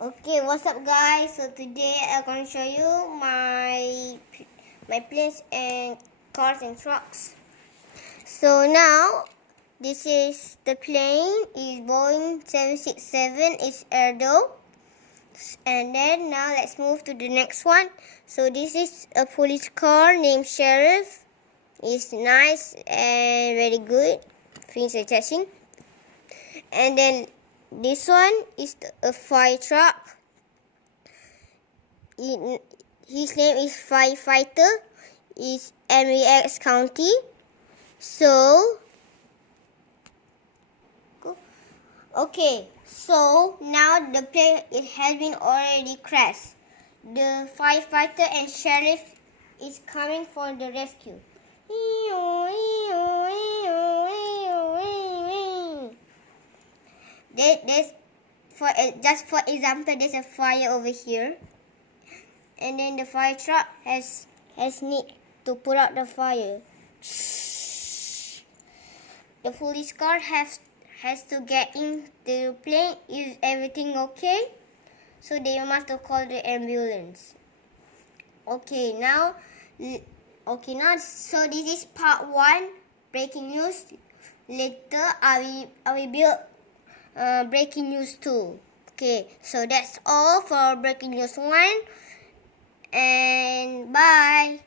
Okay, what's up guys? So today I'm going to show you my planes and cars and trucks. So now this is the plane is Boeing 767, it's Erdo. And then now let's move to the next one. So this is a police car named Sheriff. It's nice and very good. Things attaching. And then this one is a fire truck. His name is Firefighter. It's MEX County. So, okay. So now the plane it has been already crashed. The firefighter and sheriff is coming for the rescue. There's just for example, there's a fire over here, and then the fire truck has need to put out the fire. The police car has to get in the plane. Is everything okay? So they must call the ambulance. Okay, now so this is part 1 breaking news. Later I will build breaking news 2. Okay, so that's all for breaking news 1, and bye.